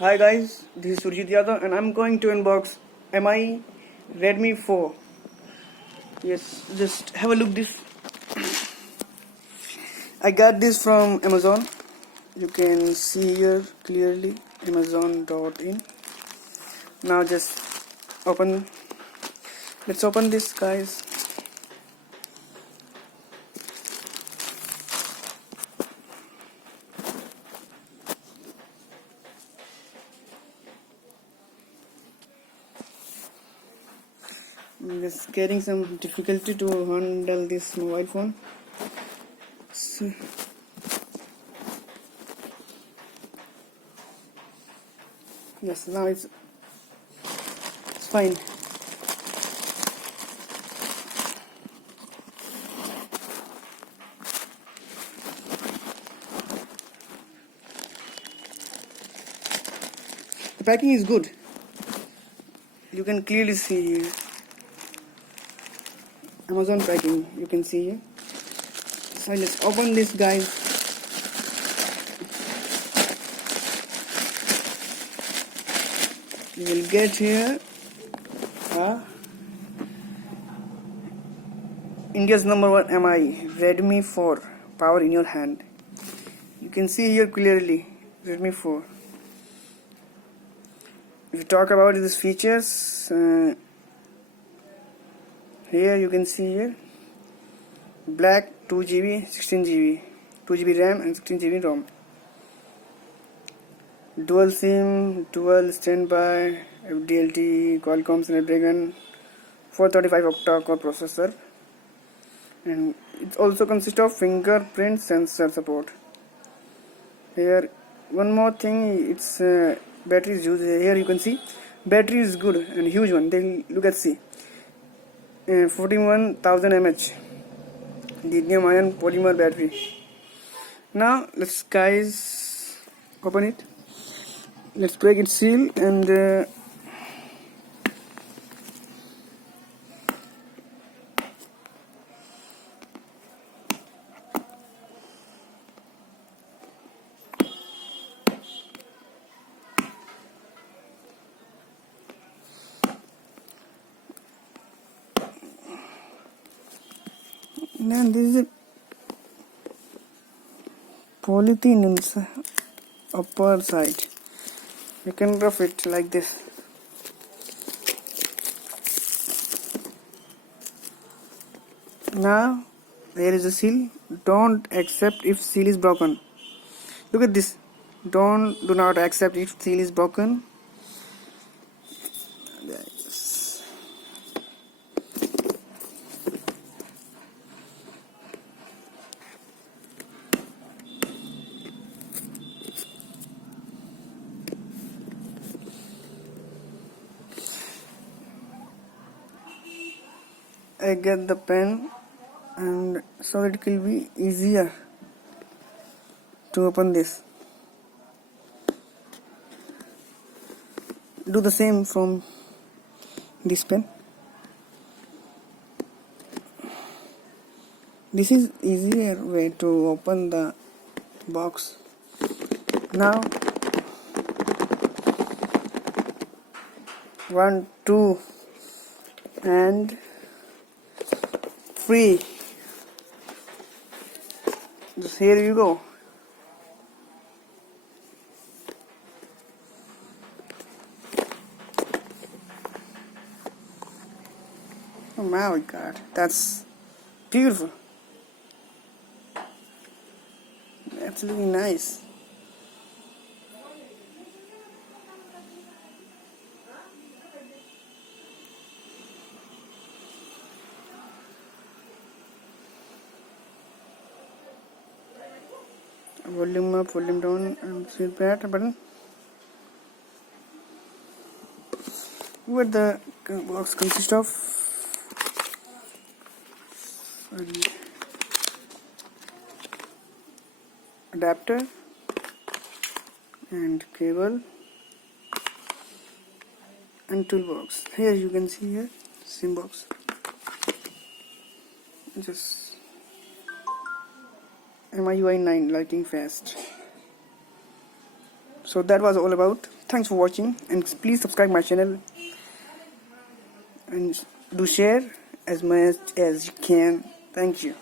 Hi guys, this is Surjit Yadav and I'm going to unbox MI Redmi 4. Yes, just have a look this. I got this from Amazon. You can see here clearly amazon.in. Now just open. Let's open this, guys. I'm just getting some difficulty to handle this mobile phone. So, yes, now it's fine. The packing is good. You can clearly see here. Amazon packing, you can see here. So let's open this, guys. You will get here India's #1 MI Redmi 4 power in your hand. You can see here clearly Redmi 4. If you talk about these features, here you can see here black 2GB 16GB 2GB RAM and 16GB ROM, dual SIM, dual standby, FDLT, Qualcomm Snapdragon 435 octa-core processor, and it also consists of fingerprint sensor support. Here one more thing, its battery is used. Here you can see battery is good and huge one. Then look at see 41,000 mAh lithium ion polymer battery. Now let's, guys, open it. Let's break its seal and then this is a polythene in the upper side. You can rough it like this. Now there is a seal. Don't accept if seal is broken. Look at this. Do not accept if seal is broken. I get the pen, and so it will be easier to open this. Do the same from this pen. This is easier way to open the box. Now 1, 2 and 3. Just here you go. Oh my god, that's beautiful. Absolutely nice. Volume up, volume down, and see that button. What the box consists of? Adapter and cable and toolbox. Here you can see here SIM box. Just MIUI 9 lighting fast. So that was all about. Thanks for watching, and please subscribe my channel and do share as much as you can. Thank you.